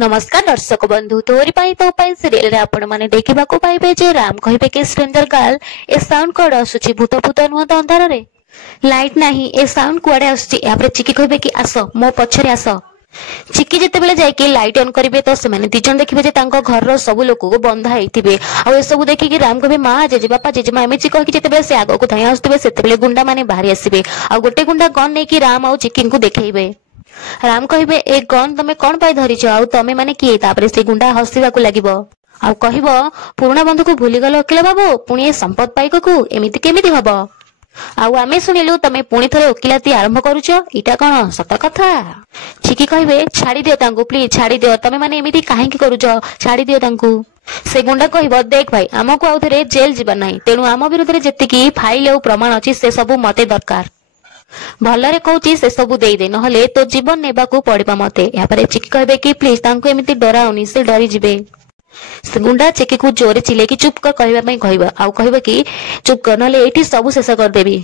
नमस्कार दर्शक बंधु तोरी तो सीरियल रे आपण माने देखिबा को पाइबे जे राम कहिबे कि स्ट्रेंजर गर्ल ए साउंड कोड आसुची भूत भूत नुह तो अंधार रे लाइट नाही ए साउंड कुआडे आसुची यापरे चिकी कहिबे कि आसो मो पछरे आसो चिकी जेते बेले जाय कि लाइट ऑन करिवे तो से माने दिजन देखिबे जे तांको घर रो सब लोक को बंधा हेतिबे आ ए सब देखि कि राम कहिबे मां जेजे बापा जेजे मा एमे चिकी जेते बेले से आगो को थाई आसुतबे सेते बेले गुंडा माने बाहरी आसीबे आ गोटे गुंडा गन नै कि राम आ चिकी को देखैबे राम कहिबे ए गन तमे कोन पाई धरिछ आ तमे माने किए तापरे से गुंडा हसिबा को लागिबो आ कहिबो पुराना बंधु को भूली गलो अकेला बाबू पुणी संपद पाइक को एमिति केमिति हबो आ आमे सुनिलु तमे पुणी थरे ओकिलाती आरंभ करूछ इटा कोन सत कथा चिकी कहिबे छाडी दियो तांको प्लीज छाडी दियो तमे माने एमिति काहे की करूछ छाडी दियो तांको से गुंडा कहबो देख भाई हमको आउ थरे जेल जीवन नाही तेनु आम विरुद्ध रे जत्ति की फाइल और प्रमाण अछि से सब मते दरकार भलरे कहूची से सब दे दे नहले तो जीवन नेबा को पड़िबा मते या पर चिकी कहबे कि प्लीज तांको एमिति डराउनी से डरी जिबे से गुंडा चिकी को जोरे चिले कि चुप कर कहबा पई कहबा आ कहबा कि चुप कर नहले एठी सब शेष कर देबी।